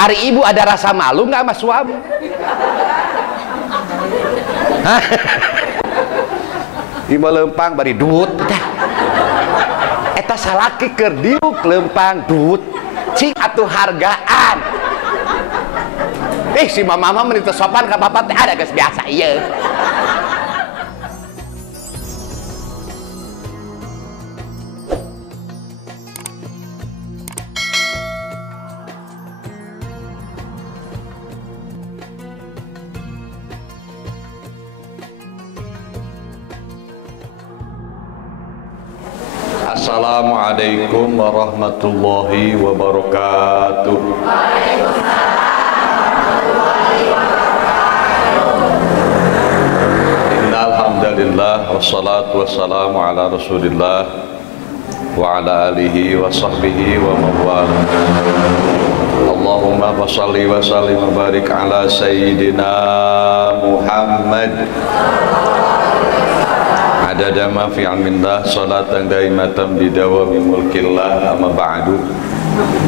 Hari ibu ada rasa malu nggak sama suami? Hah? Ibu lempang bari duit eta salaki keur diuk lempang duit cing atuh hargaan. Si mama menit sopan ka bapak teh ada geus biasa ieu. Assalamualaikum warahmatullahi wabarakatuh. Innal hamdalillah wassalatu wassalamu ala Rasulillah wa ala alihi wa sahbihi wa mawala. Allahumma shalli wa sallim wa barik ala sayyidina Muhammad adada ma fi ilmillah salatan daimatan bidawami mulkillah amma ba'du.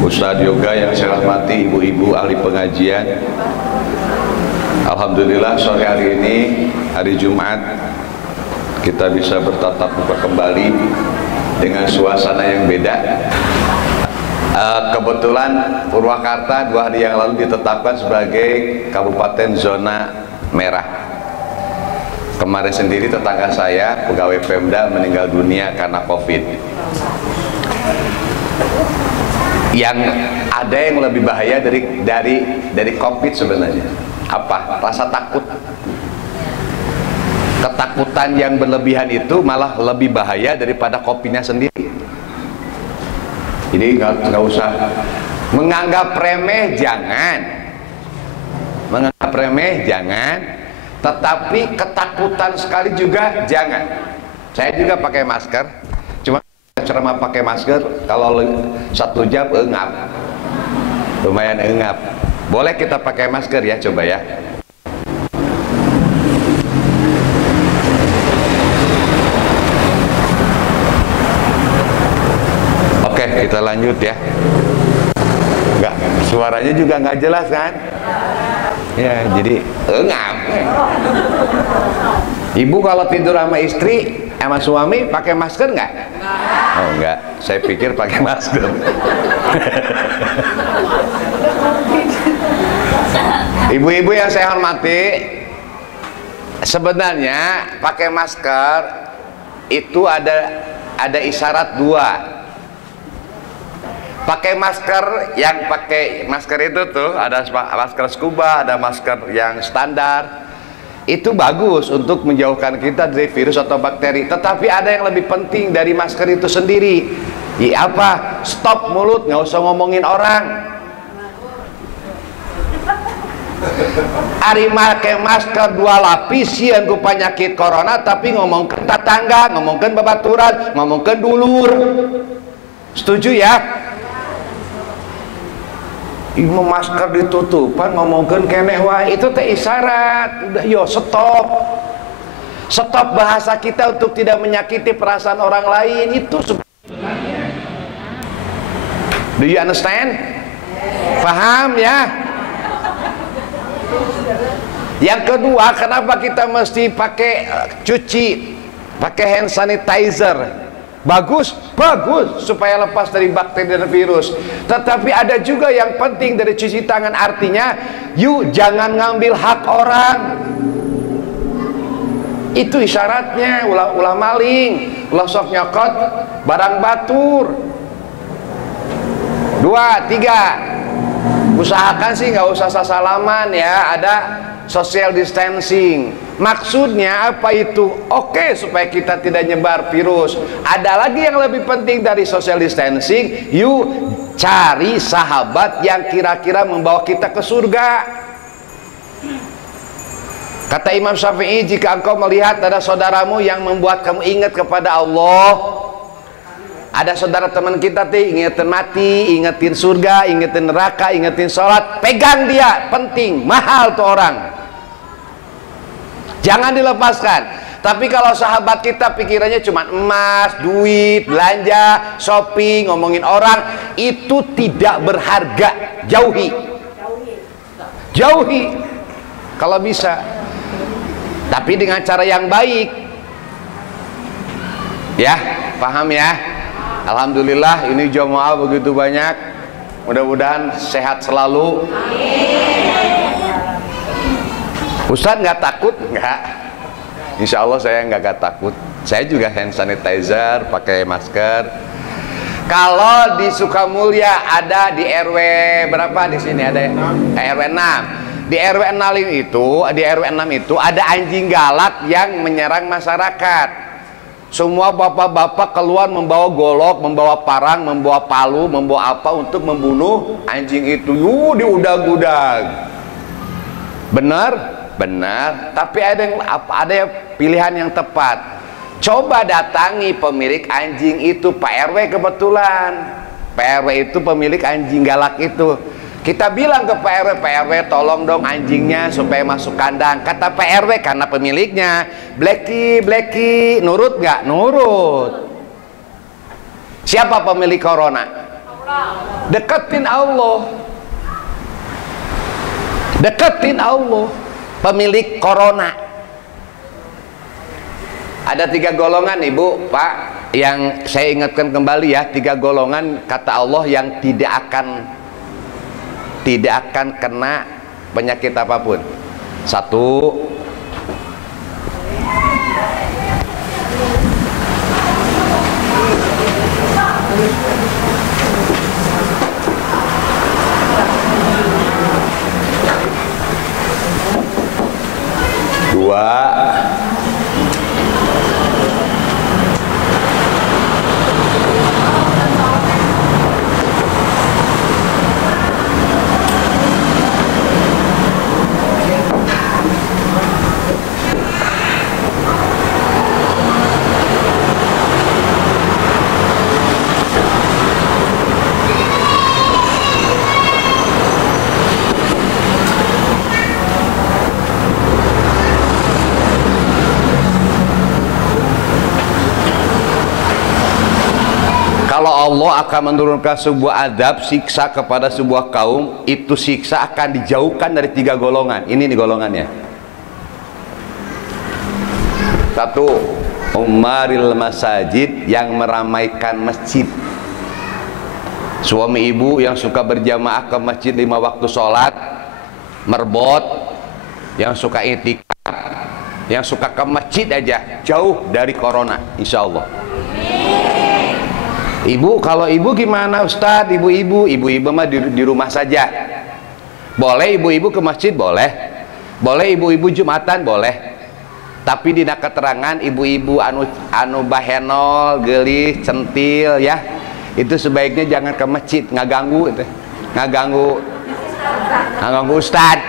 Ustaz yoga yang saya hormati, ibu-ibu ahli pengajian, alhamdulillah sore hari ini hari Jumat kita bisa bertatap muka kembali dengan suasana yang beda. Kebetulan Purwakarta 2 hari yang lalu ditetapkan sebagai kabupaten zona merah. Kemarin sendiri tetangga saya, pegawai Pemda, meninggal dunia karena COVID. Yang ada yang lebih bahaya dari COVID sebenarnya. Apa? Rasa takut. Ketakutan yang berlebihan itu malah lebih bahaya daripada COVID-nya sendiri. Jadi nggak usah menganggap remeh, jangan. Menganggap remeh, jangan. Tetapi ketakutan sekali juga jangan. Saya juga pakai masker, cuma ceramah pakai masker kalau 1 jam engap, lumayan engap. Boleh kita pakai masker ya, coba ya. Oke, kita lanjut ya. Enggak, suaranya juga nggak jelas kan? Ya, jadi engap. Ibu kalau tidur sama istri, sama suami pakai masker nggak? Oh enggak, saya pikir pakai masker. Ibu-ibu yang saya hormati, sebenarnya pakai masker itu ada isyarat 2. Pakai masker, yang pakai masker itu tuh ada masker scuba, ada masker yang standar. Itu bagus untuk menjauhkan kita dari virus atau bakteri. Tetapi ada yang lebih penting dari masker itu sendiri. Apa? Stop mulut, nggak usah ngomongin orang. Ari make masker 2 lapis yang ku penyakit corona, tapi ngomongkan tetangga, ngomongkan babaturan, ngomongkan dulur. Setuju ya? Ibu masker ditutupan ngomongkan keneh wae itu teh isyarat. Udah yo stop. Stop bahasa kita untuk tidak menyakiti perasaan orang lain itu sebenarnya. Do you understand? Paham ya? Yang kedua, kenapa kita mesti pakai pakai hand sanitizer? Bagus supaya lepas dari bakteri dan virus. Tetapi ada juga yang penting dari cuci tangan, artinya jangan ngambil hak orang. Itu isyaratnya. Ulah maling, ulah sok nyokot barang batur. 2, 3, usahakan sih nggak usah salaman ya, ada social distancing. Maksudnya apa itu? Oke, supaya kita tidak nyebar virus. Ada lagi yang lebih penting dari social distancing, cari sahabat yang kira-kira membawa kita ke surga. Kata Imam Syafi'i, jika engkau melihat ada saudaramu yang membuat kamu ingat kepada Allah, ada saudara teman kita tuh ingetin mati, ingetin surga, ingetin neraka, ingetin sholat, pegang dia, penting, mahal tuh orang. Jangan dilepaskan. Tapi kalau sahabat kita pikirannya cuma emas, duit, belanja, shopping, ngomongin orang, itu tidak berharga. Jauhi. jauhi kalau bisa, tapi dengan cara yang baik. Ya, paham ya? Alhamdulillah ini jamaah begitu banyak, mudah-mudahan sehat selalu. Ustadz nggak takut? Nggak, insya Allah saya nggak takut. Saya juga hand sanitizer, pakai masker. Kalau di Sukamulya ada di RW berapa di sini ada RW 6. Di RW 6 itu ada anjing galak yang menyerang masyarakat. Semua bapak-bapak keluar membawa golok, membawa parang, membawa palu, membawa apa untuk membunuh anjing itu. Diudag-udag. Benar? Benar. Tapi ada pilihan yang tepat. Coba datangi pemilik anjing itu, Pak RW kebetulan. Pak RW itu pemilik anjing galak itu. Kita bilang ke Pak RW tolong dong anjingnya supaya masuk kandang. Kata Pak RW karena pemiliknya, Blacky, nurut nggak? Nurut. Siapa pemilik corona? Deketin Allah. Deketin Allah. Pemilik corona. Ada 3 golongan Ibu, Pak, yang saya ingatkan kembali ya, 3 golongan kata Allah yang tidak akan kena penyakit apapun. 1, kalau Allah akan menurunkan sebuah adab, siksa kepada sebuah kaum, itu siksa akan dijauhkan dari 3 golongan. Ini nih golongannya. 1, umaril masajid, yang meramaikan masjid. Suami ibu yang suka berjamaah ke masjid 5 waktu sholat, merbot, yang suka itikaf, yang suka ke masjid aja, jauh dari corona, insya Allah. Ibu, kalau ibu gimana Ustadz? Ibu-ibu mah di rumah saja. Boleh ibu-ibu ke masjid? Boleh. Boleh ibu-ibu Jumatan? Boleh. Tapi dina keterangan ibu-ibu anu bahenol, gelis, centil ya, itu sebaiknya jangan ke masjid, ngaganggu itu. Ngaganggu Ustadz.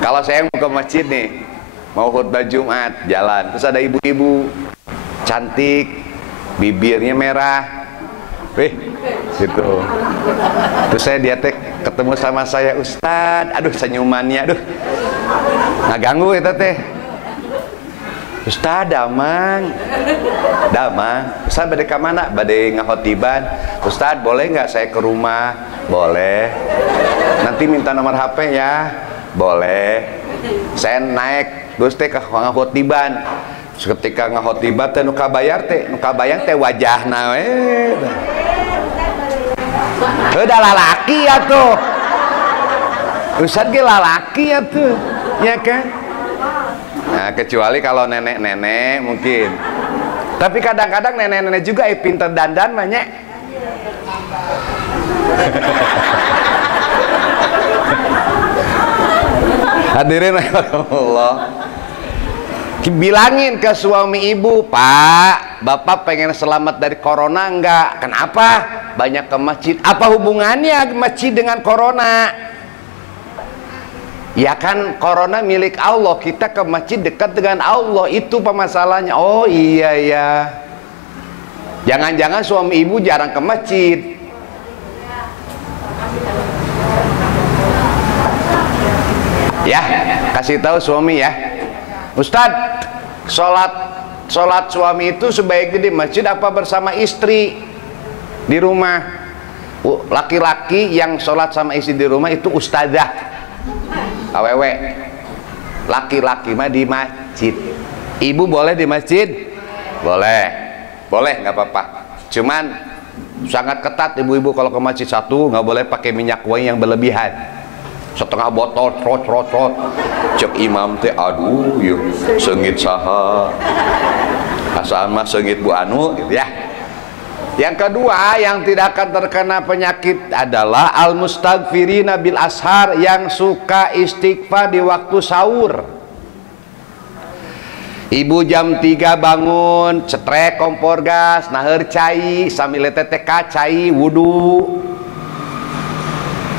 Kalau saya mau ke masjid nih, mau khutbah Jumat, jalan, terus ada ibu-ibu cantik, bibirnya merah, gitu. Terus dia ketemu sama saya, Ustadz, aduh senyumannya, aduh, nggak ganggu itu teh. Ustadz, damang, Ustadz bade ke mana? Bade ngahotiban. Ustadz, boleh nggak saya ke rumah? Boleh. Nanti minta nomor HP ya? Boleh. Saya naik, terus teh ke ngahotiban. Ketika ngahotibat teh nu kabayar teh wajahna we. Udah lalaki ya tuh. Ustadz ge lalaki ya tuh. Ya kan? Nah, kecuali kalau nenek-nenek mungkin. Tapi kadang-kadang nenek-nenek juga pinter dandan mah nya. Hadirin rahimakumullah. Bilangin ke suami ibu, Pak, Bapak pengen selamat dari corona enggak? Kenapa? Banyak ke masjid. Apa hubungannya masjid dengan corona? Ya kan corona milik Allah, kita ke masjid dekat dengan Allah, itu pemasalahnya. Oh iya ya. Jangan-jangan suami ibu jarang ke masjid. Ya, kasih tahu suami ya. Ustadz, sholat suami itu sebaiknya di masjid apa bersama istri di rumah? Laki-laki yang sholat sama istri di rumah itu ustadzah, awewe. Laki-laki mah di masjid. Ibu boleh di masjid? Boleh, boleh, nggak apa-apa. Cuman sangat ketat ibu-ibu kalau ke masjid. Satu, nggak boleh pakai minyak wangi yang berlebihan. Setengah botol, trot. Cek imam teh, aduh, yuk, sengit saha. Asal mah sengit Bu Anu, gitu ya. Yang kedua, yang tidak akan terkena penyakit adalah al-mustaghfirina bil ashar, yang suka istighfar di waktu sahur. Ibu jam 3 bangun, cetrek kompor gas, naheur cai, sambil TTK cai, wudu.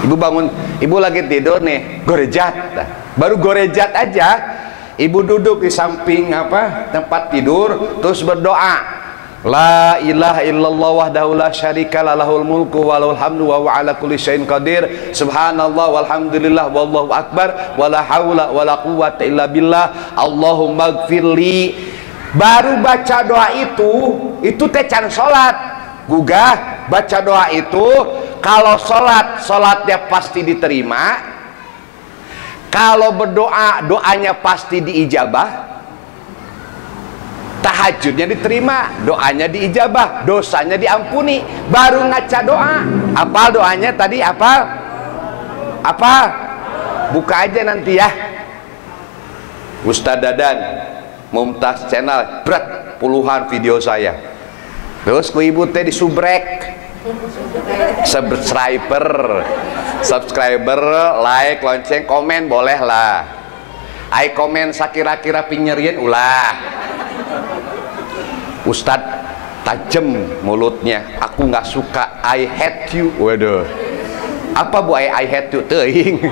Ibu bangun, ibu lagi tidur nih, gorejat. Baru gorejat aja, ibu duduk di samping tempat tidur, terus berdoa. La ilaha illallah wahdahu la syarika lahul mulku wa lahul hamdu wa huwa ala kulli syai'in qadir. Subhanallah walhamdulillah wallahu akbar wa la haula wa la quwwata illa billah. Allahumma gfirli. Baru baca doa itu teh can salat. Gugah baca doa itu, kalau salatnya pasti diterima. Kalau berdoa, doanya pasti diijabah. Tahajudnya diterima, doanya diijabah, dosanya diampuni. Baru ngaca doa. Apal doanya tadi? Apal? Buka aja nanti ya. Ustadz Dadan Mumtaz Channel, berat puluhan video saya. Terus ku ibu teh disubrek, subscriber, like, lonceng, komen boleh lah. Ai komen sakira-kira pinyerien ulah. Ustadz tajem mulutnya, aku nggak suka, I hate you. Waduh, apa bu I hate you teuing?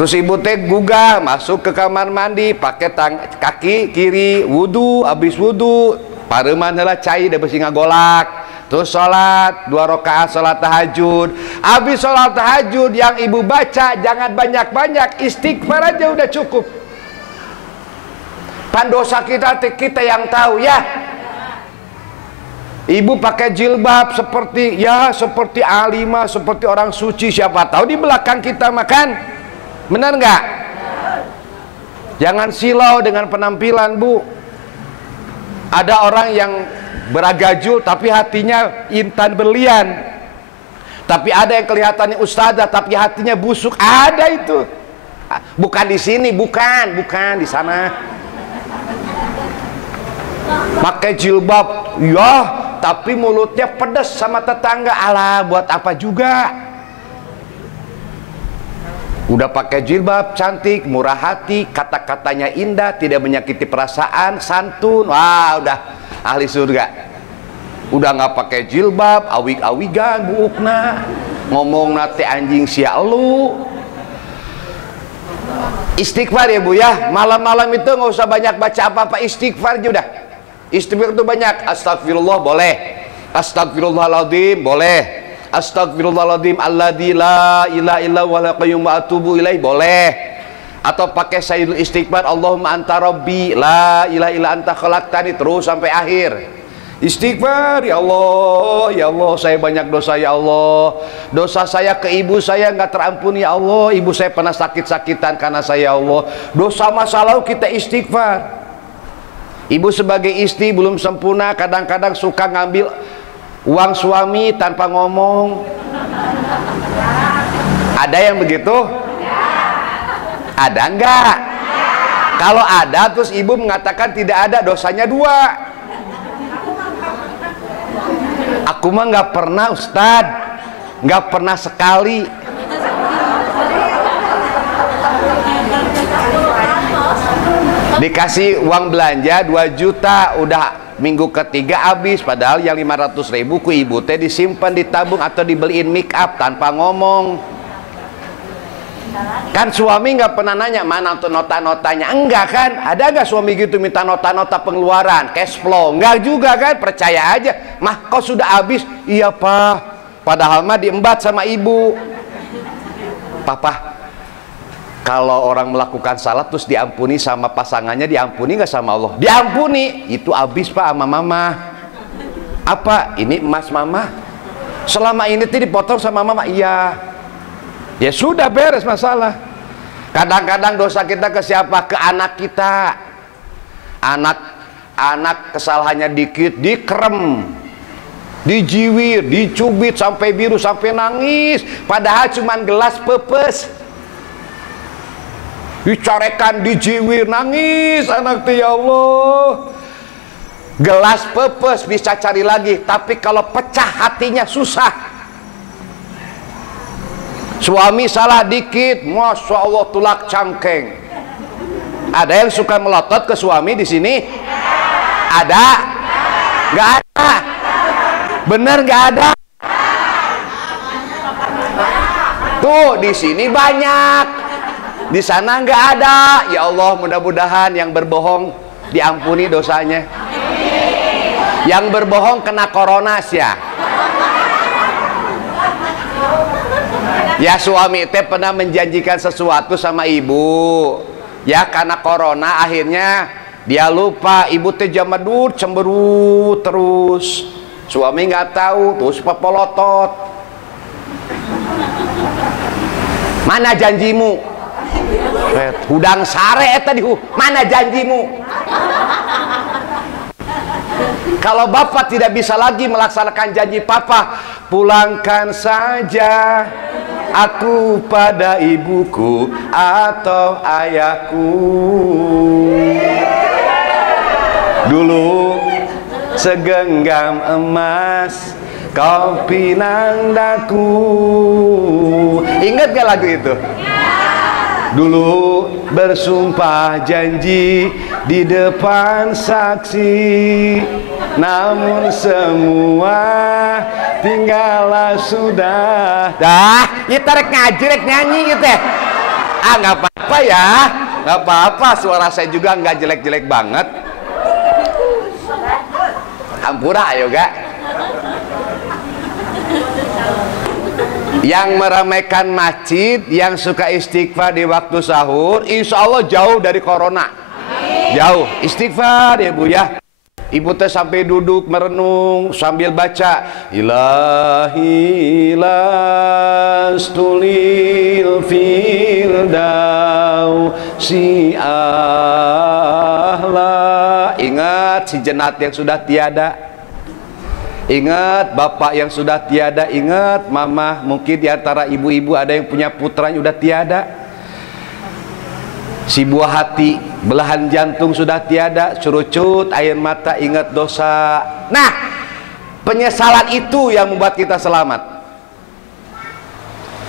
Terus ibu teh gugah masuk ke kamar mandi, pakai kaki kiri, wudu, habis wudu pareuman heula cai da beusi ngagolak. Terus sholat 2 rakaat sholat tahajud. Habis sholat tahajud yang ibu baca jangan banyak-banyak, istighfar aja udah cukup. Pan dosa kita yang tahu ya. Ibu pakai jilbab seperti alimah, seperti orang suci, siapa tahu di belakang kita makan. Benar nggak? Jangan silau dengan penampilan bu. Ada orang yang beragajul tapi hatinya intan berlian. Tapi ada yang kelihatannya ustadzah tapi hatinya busuk. Ada itu. Bukan di sini, bukan di sana. Pakai jilbab, ya, tapi mulutnya pedas sama tetangga. Alah, buat apa juga? Udah pakai jilbab, cantik, murah hati, kata-katanya indah, tidak menyakiti perasaan, santun. Wah, udah ahli surga. Udah nggak pakai jilbab, awig-awigan, buukna, ngomong nate anjing sia elu. Istighfar ya bu ya. Malam-malam itu nggak usah banyak baca apa-apa, istighfar aja udah. Istighfar itu banyak. Astagfirullah boleh, astagfirullahaladzim boleh, astagfirullahaladzim alladzi la ilaha illa huwal qayyum wa atubu ilaih boleh. Atau pakai sayyidul istighfar, Allahumma anta rabbi la ilaha illa anta khalaqtani, terus sampai akhir. Istighfar, ya Allah saya banyak dosa ya Allah. Dosa saya ke ibu saya nggak terampuni ya Allah. Ibu saya pernah sakit-sakitan karena saya ya Allah. Dosa masa lalu kita istighfar. Ibu sebagai istri belum sempurna, kadang-kadang suka ngambil uang suami tanpa ngomong. Ada yang begitu? Ada enggak? Kalau ada terus ibu mengatakan tidak ada, dosanya 2. Aku mah nggak pernah Ustadz, nggak pernah sekali. Dikasih uang belanja 2 juta, udah minggu ketiga habis, padahal yang 500.000 ku ibu teh disimpan, ditabung atau dibeliin make up tanpa ngomong. Kan suami nggak pernah nanya mana tuh nota-notanya, enggak kan? Ada nggak suami gitu minta nota-nota pengeluaran, cash flow? Enggak juga kan? Percaya aja. Mah kau sudah habis? Iya pak. Padahal mah diembat sama ibu. Papa, kalau orang melakukan salah terus diampuni sama pasangannya, diampuni nggak sama Allah? Diampuni. Itu habis pak sama mama. Apa? Ini emas mama. Selama ini tuh dipotong sama mama. Iya. Ya sudah, beres masalah. Kadang-kadang dosa kita ke siapa? Ke anak kita. Anak kesalahannya dikit dikerem, dijiwir, dicubit sampai biru, sampai nangis, padahal cuman gelas pepes. Dicorekan, dijiwir, nangis anak tuh, ya Allah. Gelas pepes bisa cari lagi, tapi kalau pecah hatinya susah. Suami salah dikit, Masya Allah tulak cangkeng. Ada yang suka melotot ke suami di sini? Ada? Nggak ada? Bener nggak ada? Tuh di sini banyak, di sana nggak ada. Ya Allah, mudah-mudahan yang berbohong diampuni dosanya. Yang berbohong kena corona sih ya. Ya suami teh pernah menjanjikan sesuatu sama ibu. Ya karena corona akhirnya dia lupa. Ibu teh jamadut cemberut terus. Suami nggak tahu terus pepolotot. Mana janjimu? Hudang sare tadi. Mana janjimu? Kalau bapak tidak bisa lagi melaksanakan janji papa, pulangkan saja aku pada ibuku atau ayahku. Dulu segenggam emas kau pinang daku. Ingat gak lagu itu? Dulu bersumpah janji di depan saksi, namun semua tinggallah sudah. Dah, kita rek ngaji rek nyanyi gitu ya. Nggak apa-apa ya, nggak apa-apa. Suara saya juga nggak jelek-jelek banget. Hampura ayo gak. Yang meramaikan masjid, yang suka istighfar di waktu sahur, insya Allah jauh dari corona. Jauh, istighfar ya bu ya. Ibu teh sampai duduk merenung sambil baca Ilahi lastulil firdau si ahla. Ingat si jenat yang sudah tiada. Ingat bapak yang sudah tiada, ingat mama, mungkin diantara ibu-ibu ada yang punya putranya sudah tiada. Si buah hati, belahan jantung sudah tiada, curucut air mata, ingat dosa. Nah, penyesalan itu yang membuat kita selamat.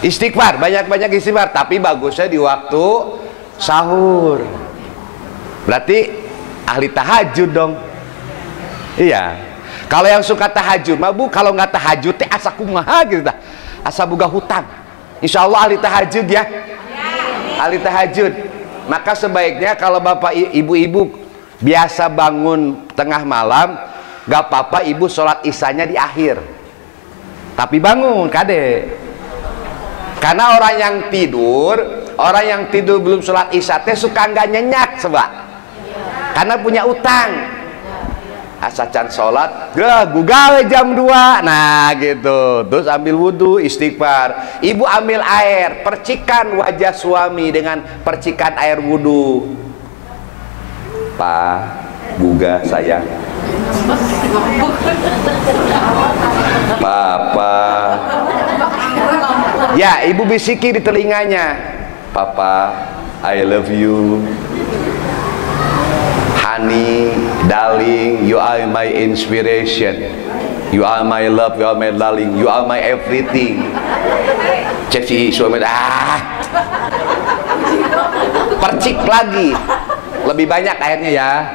Istighfar, banyak-banyak istighfar, tapi bagusnya di waktu sahur. Berarti ahli tahajud dong. Iya. Kalau yang suka tahajud, mah bu, kalau nggak tahajud teh asa kumaha gitu dah. Asa boga hutang. Insya Allah ahli tahajud ya. Ahli tahajud. Maka sebaiknya kalau bapak ibu-ibu biasa bangun tengah malam, nggak apa-apa ibu sholat isanya di akhir. Tapi bangun kade. Karena orang yang tidur belum sholat isya teh suka nggak nyenyak sebab. Karena punya utang. Asa can sholat, gugawe jam 2. Nah gitu. Terus ambil wudhu, istighfar. Ibu ambil air, percikan wajah suami dengan percikan air wudhu. Pak, buga sayang. Papa. Ya, ibu bisiki di telinganya. Papa, I love you. Honey, darling, you are my inspiration. You are my love, you are my darling, you are my everything. Cek si suami, percik lagi. Lebih banyak airnya ya.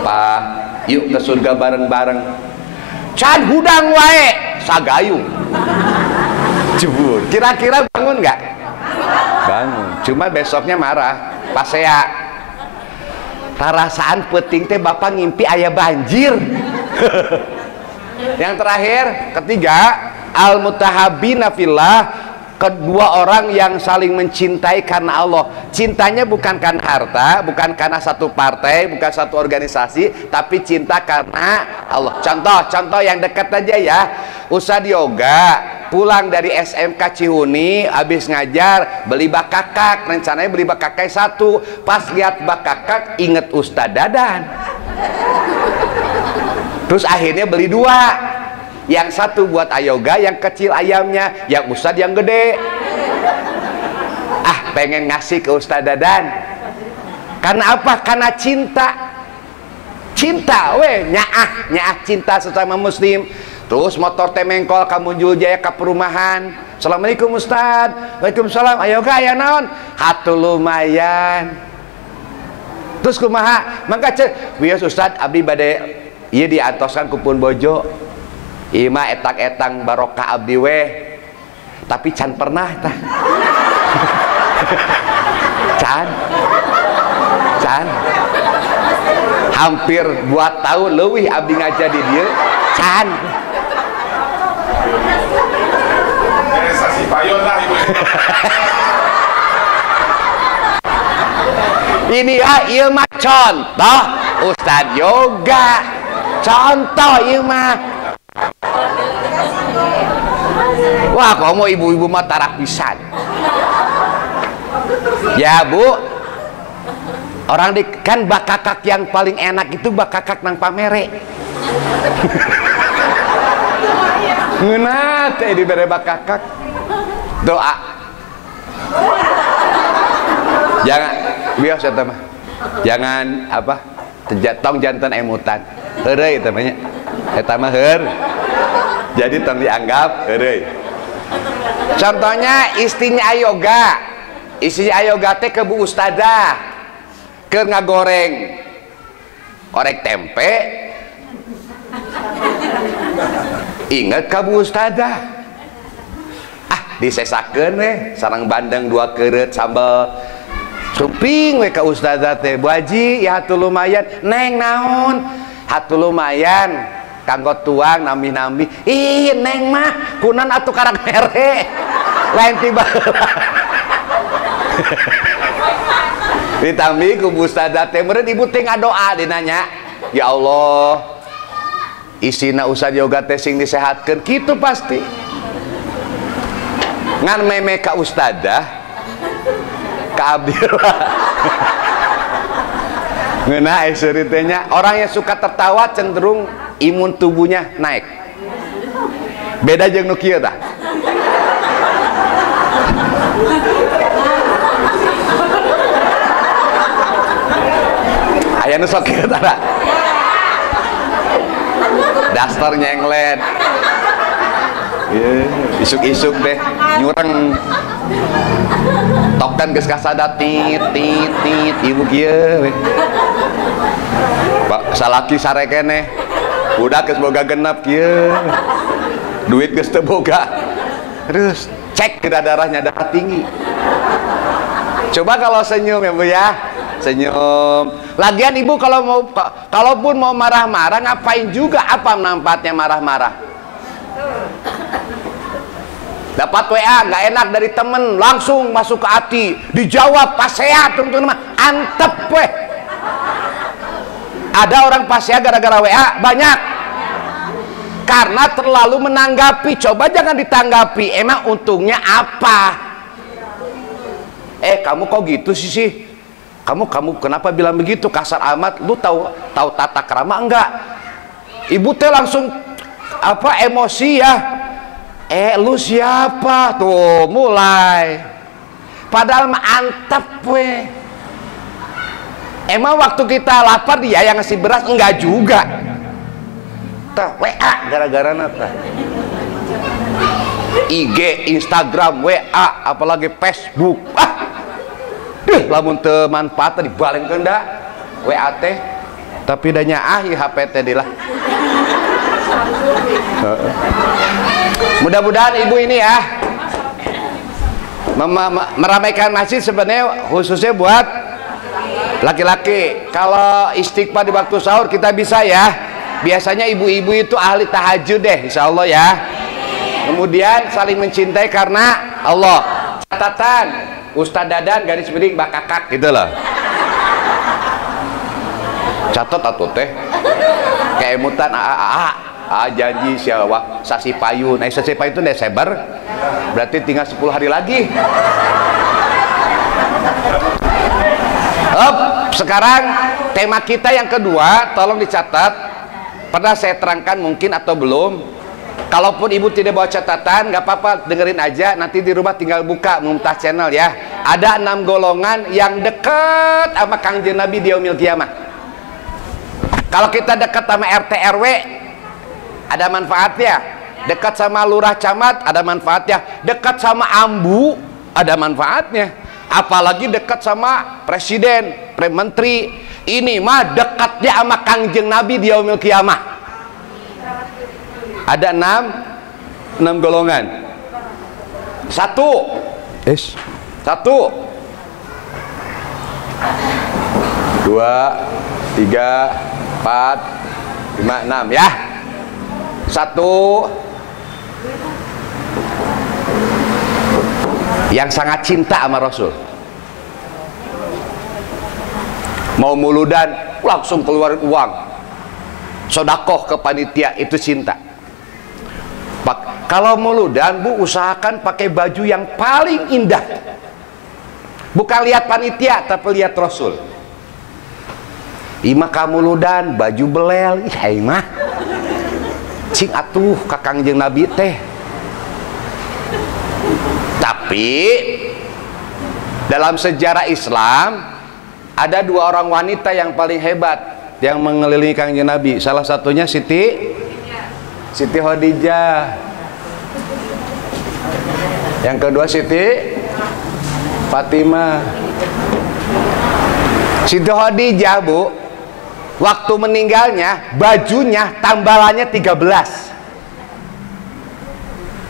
Pak, yuk ke surga bareng-bareng. Can hudang wae, sagayung. Jebur. Kira-kira bangun nggak? Bangun. Cuma besoknya marah. Pas saya perasaan penting teh bapak ngimpi ayah banjir. Yang terakhir, ketiga, al mutahabbina fillah, kedua orang yang saling mencintai karena Allah. Cintanya bukan karena harta, bukan karena satu partai, bukan satu organisasi, tapi cinta karena Allah. Contoh yang dekat aja ya. Ustadz Yoga pulang dari SMK Cihuni, habis ngajar beli bakakak, rencananya beli bakakak satu. Pas lihat bakakak inget Ustadz Dadan, terus akhirnya beli dua. Yang satu buat Ayoga, yang kecil ayamnya, yang Ustadz yang gede. Pengen ngasih ke Ustadz Dadan. Karena apa? Karena cinta. Cinta, nyaah cinta sesama muslim. Terus motor temengkol kamu jual jaya ke perumahan. Assalamualaikum Ustadz. Waalaikumsalam. Ayoga aya naon? Hatul lumayan. Terus kumaha? Mangka cek, wios Ustadz abdi bade ieu diantoskan ku Pun Bojo. Ieu mah etang-etang barokah abdi weh. Tapi can pernah tah. Can hampir 2 tahun leuwih abdi ngajar di dieu. Can ini ya, ieu mah contoh Ustadz Yoga. Contoh ieu mah. Wah, kamu ibu-ibu mah tarak pisan. Ya Bu, orang kan bakakak yang paling enak itu bakakak nang pamere. Ngeunah teh dibere bakakak. Doa. Jangan biasa eta mah. Jangan apa? Tong janten emutan. Heureuy eta mah nya. Eta mah heur. Jadi tong dianggap heureuy. Contohnya istrinya Ayoga. Istrinya Ayoga teh ke Bu Ustadzah keur ngagoreng orek tempe. Ingat ka Bu Ustadzah. Disesakeun we sareng bandeng 2 keureut sambal suping we ka Ustadzah teh. Bu Haji ya hatul lumayan. Neng naon? Hatul lumayan kanggo tuang nambih-nambih. Ih neng mah kunan atuh karang mere lain tiba ditambi ku Bu Ustadzah teh meureun ibu teh ngadoa dinanya, ya Allah isina Ustadz Yoga teh sing disehatkeun kitu pasti ngan meme ka Ustadzah ka abdi ngeunah ceritanya. Orang yang suka tertawa cenderung imun tubuhnya naik. Beda jeung nu kieu tah. Aya nu sok kieu tah. Daster nyenglet. Isuk-isuk deh nyureng. Toktan geus kasada tit ibu kieu we. Salaki sare keneh. Budak geus boga genep kieu. Duit geus teu boga. Terus cek darahnya darah tinggi. Coba kalau senyum ya Bu ya. Senyum. Lagian ibu kalaupun mau marah-marah ngapain juga, apa manfaatnya marah-marah? Dapat WA nggak enak dari temen, langsung masuk ke hati, dijawab pasea teman-teman, antep weh. Ada orang pasea gara-gara WA banyak karena terlalu menanggapi. Coba jangan ditanggapi, emang untungnya apa? Kamu kok gitu sih? Kamu kenapa bilang begitu, kasar amat? Lu tahu tata krama enggak? Ibu teh langsung apa emosi ya? Lu siapa? Tuh mulai. Padahal mah antep we. Emang waktu kita lapar dia yang ngasih beras? Enggak juga. Tah WA gara-gara nata. IG, Instagram, WA, apalagi Facebook. Lamun teu manfaat dibalengkeun da WA teh. Tapi da nyaah ieu HP teh dilah. Mudah-mudahan ibu ini ya meramaikan masjid sebenarnya khususnya buat laki-laki. Kalau istighfar di waktu sahur kita bisa ya. Biasanya ibu-ibu itu ahli tahajud deh, insya Allah ya. Kemudian saling mencintai karena Allah. Catatan, Ustadz Dadan garis miring bakakak gitu loh. Catat atuh teh. Keemutan janji siapa sasi payun. Sasi payun itu Desember. Berarti tinggal 10 hari lagi. Sekarang tema kita yang kedua, tolong dicatat. Pernah saya terangkan mungkin atau belum? Kalaupun ibu tidak bawa catatan, nggak apa-apa, dengerin aja. Nanti di rumah tinggal buka Mumtaz Channel ya. Ada 6 golongan yang dekat sama Kangjeng Nabi di yaumil kiamah. Kalau kita dekat sama RT RW, ada manfaatnya. Dekat sama lurah camat, ada manfaatnya. Dekat sama ambu, ada manfaatnya. Apalagi dekat sama presiden, menteri. Ini mah dekatnya sama Kangjeng Nabi di yaumil kiamah. Ada 6 golongan. 1 2 3 4 5 6 ya. 1 yang sangat cinta sama Rasul, mau muludan langsung keluarin uang sodakoh ke panitia, itu cinta. Kalau muludan bu, usahakan pakai baju yang paling indah, bukan lihat panitia tapi lihat Rasul. Ima kamu muludan baju belel, iya imah cing atuh kakang jeung Nabi teh. Tapi dalam sejarah Islam ada 2 orang wanita yang paling hebat yang mengelilingi Kangjeng Nabi. Salah satunya Siti Khadijah. Yang kedua Siti Fatimah. Siti Khadijah bu, waktu meninggalnya bajunya tambalannya 13.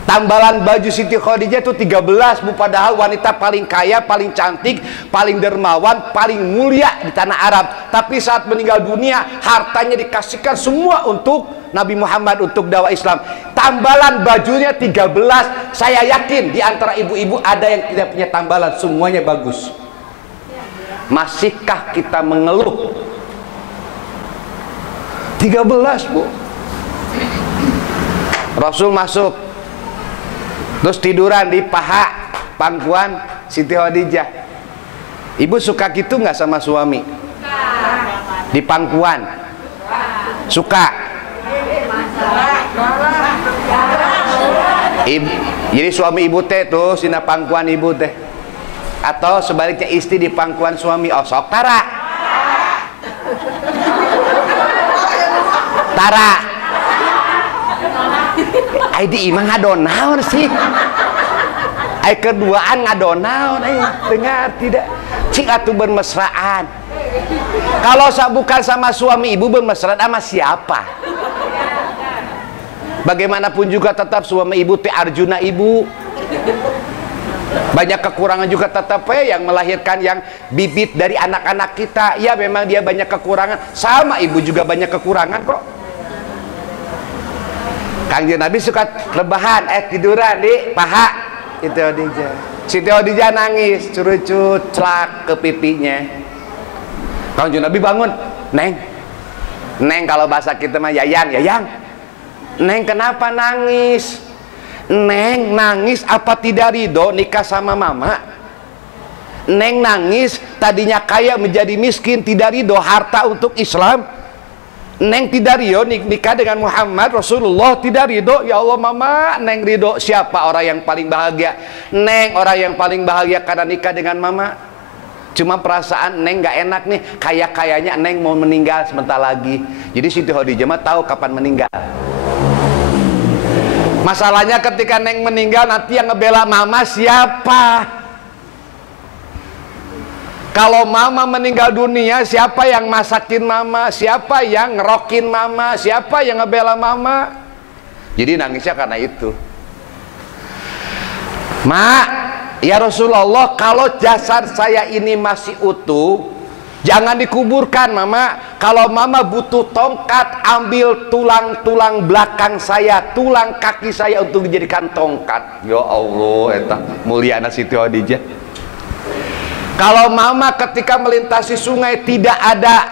Tambalan baju Siti Khadijah itu 13 bu, padahal wanita paling kaya, paling cantik, paling dermawan, paling mulia di tanah Arab. Tapi saat meninggal dunia, hartanya dikasihkan semua untuk Nabi Muhammad, untuk dakwah Islam. Tambalan bajunya 13. Saya yakin di antara ibu-ibu ada yang tidak punya tambalan, semuanya bagus. Masihkah kita mengeluh? 13 bu. Rasul masuk, terus tiduran di paha pangkuan Siti Khadijah. Ibu suka gitu nggak sama suami? Di pangkuan? Suka? Jadi suami ibu teh tuh sina pangkuan ibu teh, atau sebaliknya istri di pangkuan suami. Oh sok Tara. Ai di imah ngadonaon sih? Ai keduaan ngadonaon, dengar tidak? Cing atuh bermesraan. Kalau bukan sama suami ibu, bermesraan sama siapa? Bagaimanapun juga tetap suami ibu teh Arjuna ibu. Banyak kekurangan juga tetap yang melahirkan yang bibit dari anak-anak kita. Ya memang dia banyak kekurangan, sama ibu juga banyak kekurangan kok. Kangjeng Nabi suka rebahan, tiduran di paha Siti Khadijah. Siti Khadijah nangis, curucut, celak ke pipinya. Kangjeng Nabi bangun, Neng kalau bahasa kita mah Yayang. Neng kenapa nangis? Neng nangis apa tidak ridho nikah sama mama? Neng nangis tadinya kaya menjadi miskin, tidak ridho harta untuk Islam. Neng tidak ridho nikah dengan Muhammad Rasulullah, tidak ridho. Ya Allah mama, Neng ridho. Siapa orang yang paling bahagia? Neng orang yang paling bahagia karena nikah dengan mama. Cuma perasaan Neng gak enak nih, kayaknya Neng mau meninggal sebentar lagi. Jadi Siti Khadijah mah tahu kapan meninggal. Masalahnya ketika Neng meninggal, nanti yang ngebela mama siapa? Kalau mama meninggal dunia, siapa yang masakin mama? Siapa yang ngerokin mama? Siapa yang ngebela mama? Jadi nangisnya karena itu. Ya Rasulullah, kalau jasad saya ini masih utuh, Jangan dikuburkan mama. Kalau mama butuh tongkat, ambil tulang-tulang belakang saya, tulang kaki saya untuk dijadikan tongkat. Ya Allah, eta mulyana Siti Khadijah. Kalau mama ketika melintasi sungai tidak ada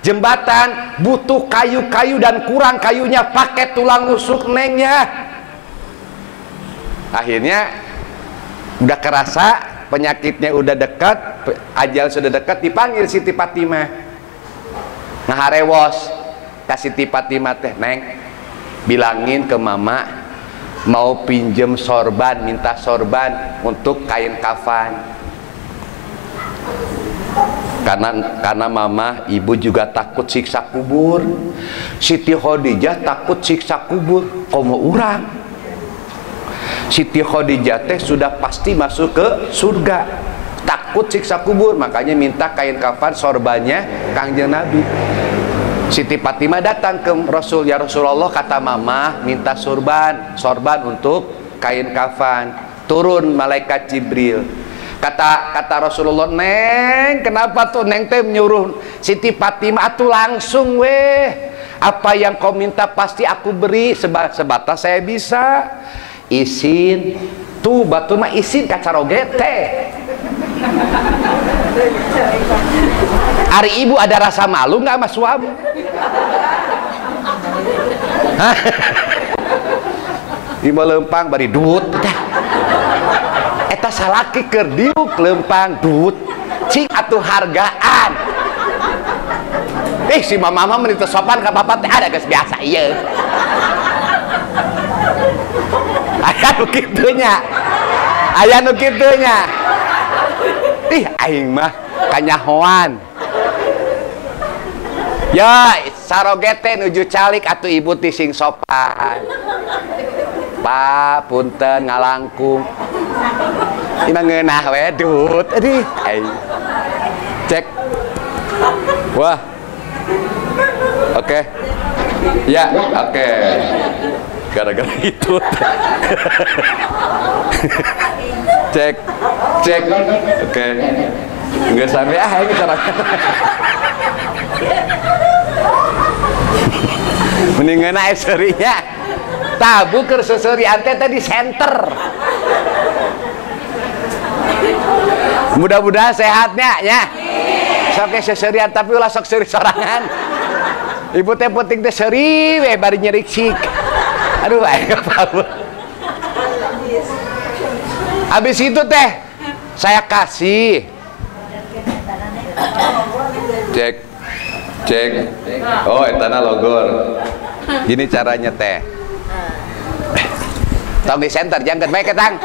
jembatan, butuh kayu-kayu dan kurang kayunya, pakai tulang rusuk nengnya. Akhirnya udah kerasa, penyakitnya udah dekat, ajal sudah dekat, dipanggil Siti Fatimah. Ngaharewos ka Siti Fatimah teh, Neng, bilangin ke mama mau pinjem sorban, minta sorban untuk kain kafan. Karena mama, ibu juga takut siksa kubur. Siti Khadijah takut siksa kubur, komo urang. Siti Khadijah teh sudah pasti masuk ke surga, takut siksa kubur, makanya minta kain kafan sorbannya Kangjeng Nabi. Siti Fatimah datang ke Rasul, ya Rasulullah, kata mama minta sorban untuk kain kafan. Turun malaikat Jibril. Kata Rasulullah, Neng, kenapa tuh Neng teh menyuruh Siti Fatimah tuh langsung weh, apa yang kau minta pasti aku beri, sebatas saya bisa. Isin tuh batu mah isin kacarogete. Hari ibu ada rasa malu nggak sama suami? Ibu lempang bari duit eta salaki keur diuk lempang duit cing atuh hargaan. Si mama menita sopan ka bapak teh ada geus biasa ieu. Aya nu kitunya, aya nu kitunya. Aing mah kanyahoan. Ya sarogete nuju calik atuh ibu tising sopan. Pak punten ngalangkung. Ima ngeunah we dut. Aduh, cek. Wah. Oke. Ya, oke. Gara-gara itu. Cek. Oke. Enggak sampai ini caranya. Mendingan aja serinya. Tabu keur seserian teh di center. Mudah-mudahan sehatnya ya. Sok seserian tapi ulah sok seri sorangan. Ibu teh penting teh seri we bari nyerik sik. Aduh, ayo apa? Habis itu teh saya kasih cek. Oh, etana logor. Gini caranya teh. Tong di center jangan baik ketang.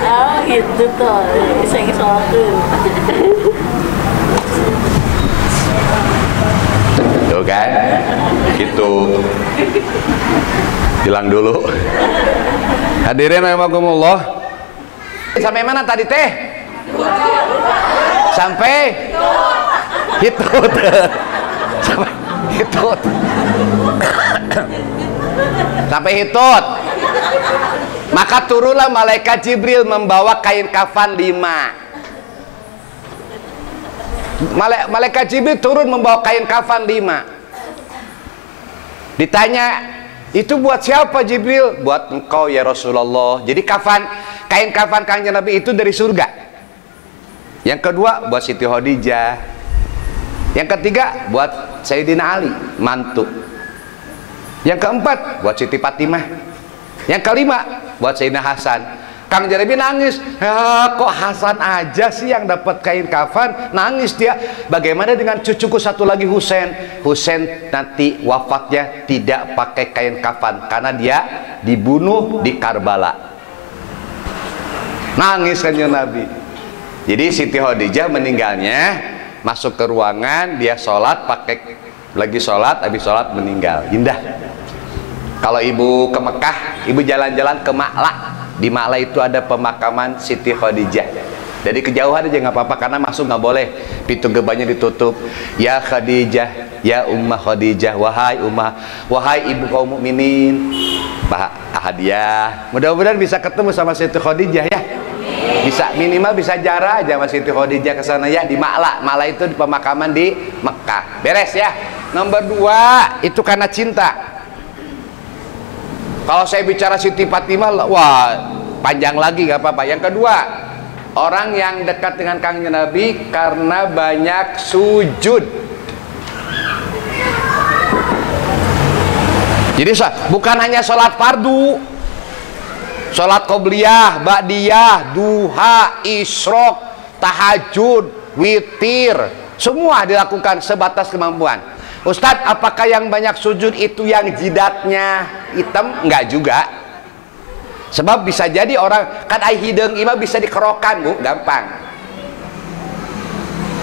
Oh gitu tuh, saya soalnya. Tuh kan, gitu. Hilang dulu. Hadirin rahimakumullah. Sampai mana tadi teh? Sampai hitut. Sampai hitut. Sampai hitut. Maka turunlah malaikat Jibril membawa kain kafan 5. Malaikat Jibril turun membawa kain kafan 5. Ditanya, itu buat siapa Jibril? Buat engkau ya Rasulullah. Jadi kain kafan Kangjeng Nabi itu dari surga. Yang kedua buat Siti Khadijah. Yang ketiga buat Sayyidina Ali, mantu. Yang keempat buat Siti Fatimah. Yang kelima buat Sayyidina Hasan. Kangjeng Nabi nangis, ya, kok Hasan aja sih yang dapat kain kafan? Nangis dia. Bagaimana dengan cucuku satu lagi Husain? Husain nanti wafatnya tidak pakai kain kafan karena dia dibunuh di Karbala. Nangis Kangjeng Nabi. Jadi Siti Khadijah meninggalnya masuk ke ruangan, dia sholat lagi sholat, habis sholat meninggal. Indah. Kalau ibu ke Mekah, ibu jalan-jalan ke Ma'la. Di Ma'la itu ada pemakaman Siti Khadijah. Dari kejauhan aja nggak apa-apa karena masuk nggak boleh. Pintu gerbangnya ditutup. Ya Khadijah, ya Ummah Khadijah, wahai ibu kaum mukminin. Hadiah. Mudah-mudahan bisa ketemu sama Siti Khadijah ya. Bisa minimal bisa jarah aja Mas Siti Khadijah ke sana ya, di Ma'la. Ma'la itu di pemakaman di Mekah. Beres ya. Nomor 2 itu karena cinta. Kalau saya bicara Siti Fatimah, wah panjang lagi gak apa-apa. Yang kedua, orang yang dekat dengan Kanjeng Nabi karena banyak sujud. Jadi bukan hanya sholat fardu, sholat qobliyah, ba'diyah, duha, isyrok, tahajud, witir, semua dilakukan sebatas kemampuan. Ustadz, apakah yang banyak sujud itu yang jidatnya hitam? Enggak juga. Sebab bisa jadi orang kan ai hideung imah bisa dikerokan, Bu, gampang.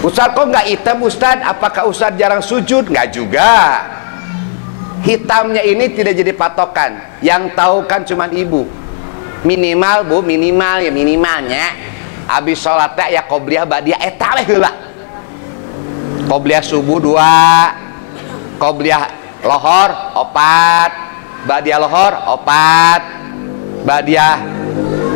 Ustadz, kok nggak hitam Ustadz? Apakah Ustadz jarang sujud? Nggak juga. Hitamnya ini tidak jadi patokan. Yang tahu kan cuman ibu. Minimal, Bu, minimal ya, minimalnya habis sholat ya qobliyah ba'diyah eta we heula. Qobliyah subuh 2, qobliyah lohor 4, ba'diyah lohor 4, ba'diyah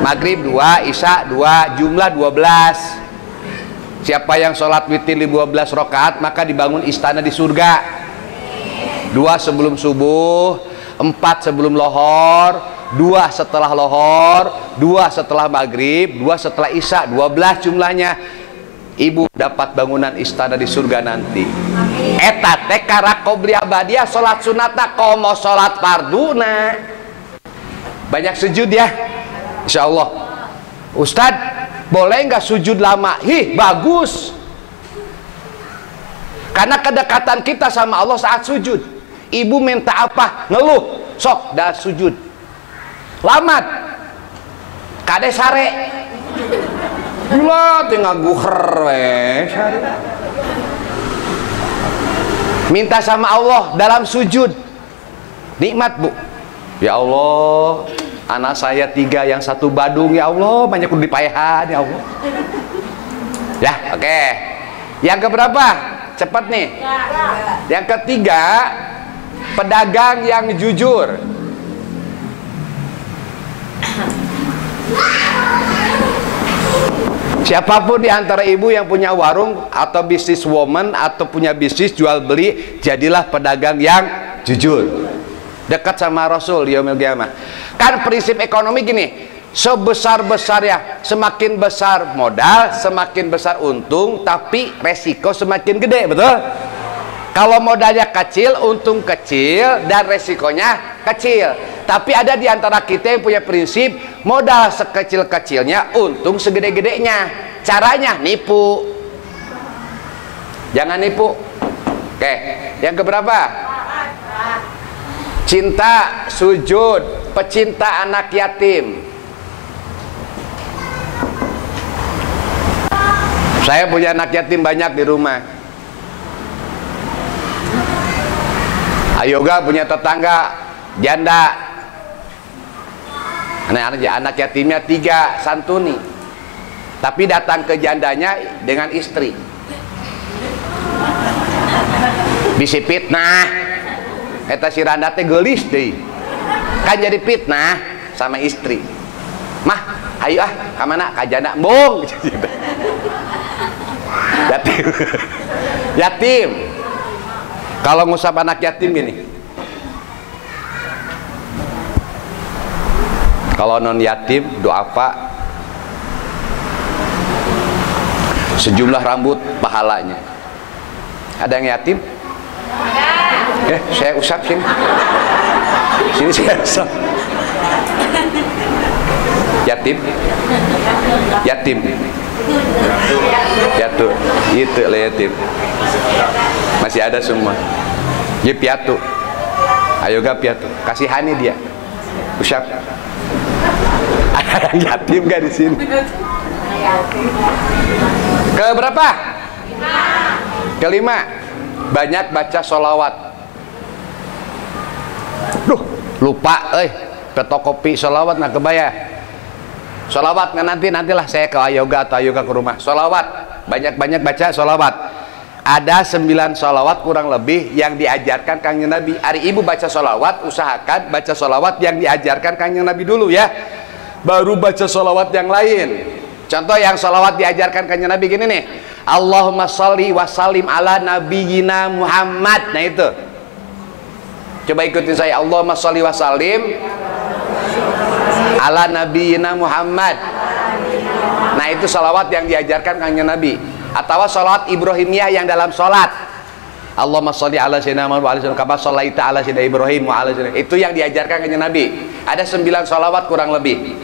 maghrib 2, isya 2, jumlah 12. Siapa yang sholat witir 12 rakaat maka dibangun istana di surga. 2 sebelum subuh, 4 sebelum lohor, 2 setelah lohor, 2 setelah maghrib, 2 setelah isya, 12 jumlahnya. Ibu dapat bangunan istana di surga nanti. Eta teh kara qobliyah ba'diyah salat sunatna komo salat farduna. Banyak sujud ya. Insyaallah. Ustad, boleh nggak sujud lama? Hih, bagus. Karena kedekatan kita sama Allah saat sujud. Ibu minta apa? Ngeluh. Sok dah sujud. Lamat. Kade sare. Gila tinggal guher we. Minta sama Allah dalam sujud. Nikmat, Bu. Ya Allah, anak saya 3 yang 1 Badung, ya Allah, banyak kudu dipaehan, ya Allah. Ya, oke. Yang keberapa? Cepat nih. Yang ketiga, pedagang yang jujur. Siapapun di antara ibu yang punya warung atau bisnis woman atau punya bisnis jual beli, jadilah pedagang yang jujur. Dekat sama Rasul yaumil qiyamah. Kan prinsip ekonomi gini, sebesar-besar ya, semakin besar modal, semakin besar untung, tapi resiko semakin gede, betul? Kalau modalnya kecil, untung kecil dan resikonya kecil. Tapi ada di antara kita yang punya prinsip modal sekecil-kecilnya, untung segede-gedenya. Caranya nipu. Jangan nipu. Oke, yang keberapa? Cinta, sujud, pecinta anak yatim. Saya punya anak yatim banyak di rumah. Ayoga punya tetangga janda. Anak yatimnya 3, santuni. Tapi datang ke jandanya dengan istri. Bisi fitnah. Eta si Randa teh geulis deui. Kan jadi fitnah sama istri. Mah, ayo ah, ka mana? Ka janda mbong. Yatim. Yatim. Kalau ngusap anak yatim gini. Kalau non yatim doa apa? Sejumlah rambut pahalanya. Ada yang yatim? Saya usap sini. Sini saya usap. Yatim? Yatim. Piatu. Itu lah yatim. Masih ada semua. Dia piatu. Ayo gak piatu. Kasihani dia. Usap. Ada yang yatim gak di sini? Ke berapa? Kelima, banyak baca sholawat. Duh, lupa, fotokopi sholawat nak kebayar. Sholawat nantilah saya ke Ayoga atau Ayoga ke rumah. Sholawat, banyak baca sholawat. Ada 9 sholawat kurang lebih yang diajarkan Kanjeng Nabi. Hari ibu baca sholawat, usahakan baca sholawat yang diajarkan Kanjeng Nabi dulu ya. Baru baca sholawat yang lain. Contoh yang salawat diajarkan kanjeng Nabi gini nih. Allahumma sholli wa sallim ala nabiyyina Muhammad. Nah itu. Coba ikutin saya. Allahumma sholli wa sallim ala nabiyyina Muhammad. Nah itu salawat yang diajarkan kanjeng Nabi. Atau salawat Ibrahimiyah yang dalam salat. Allahumma sholli ala sayyidina Muhammad wa ala sayyidina kama shallaita ala sayyidina Ibrahim wa ala sayyidina. Itu yang diajarkan kanjeng Nabi. Ada 9 salawat kurang lebih.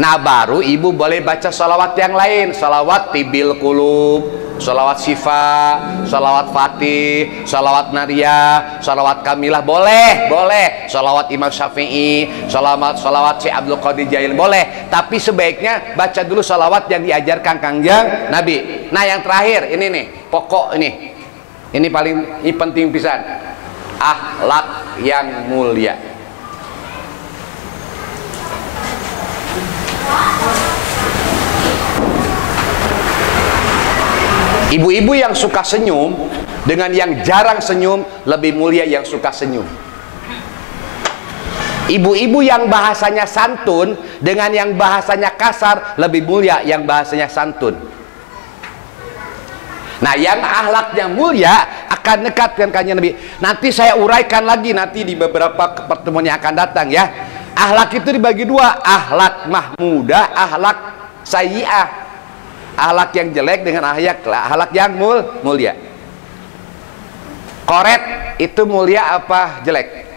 Nah baru ibu boleh baca salawat yang lain. Salawat tibil kulub, salawat syifa, salawat fatih, salawat nariyah, salawat kamilah, boleh. Salawat Imam Syafi'i, salawat Syekh Abdul Qadir Jail, boleh. Tapi sebaiknya baca dulu salawat yang diajarkan kanjeng Nabi. Nah yang terakhir ini nih, pokok ini. Ini paling penting pisan. Akhlak yang mulia. Ibu-ibu yang suka senyum dengan yang jarang senyum lebih mulia yang suka senyum. Ibu-ibu yang bahasanya santun dengan yang bahasanya kasar lebih mulia yang bahasanya santun. Nah, yang akhlaknya mulia akan dekat dengan kanjeng Nabi. Nanti saya uraikan lagi nanti di beberapa pertemuan yang akan datang ya. Akhlak itu dibagi dua, akhlak mahmudah, akhlak sayyi'ah. Akhlak yang jelek dengan akhlak yang mulia. Koret itu mulia apa jelek?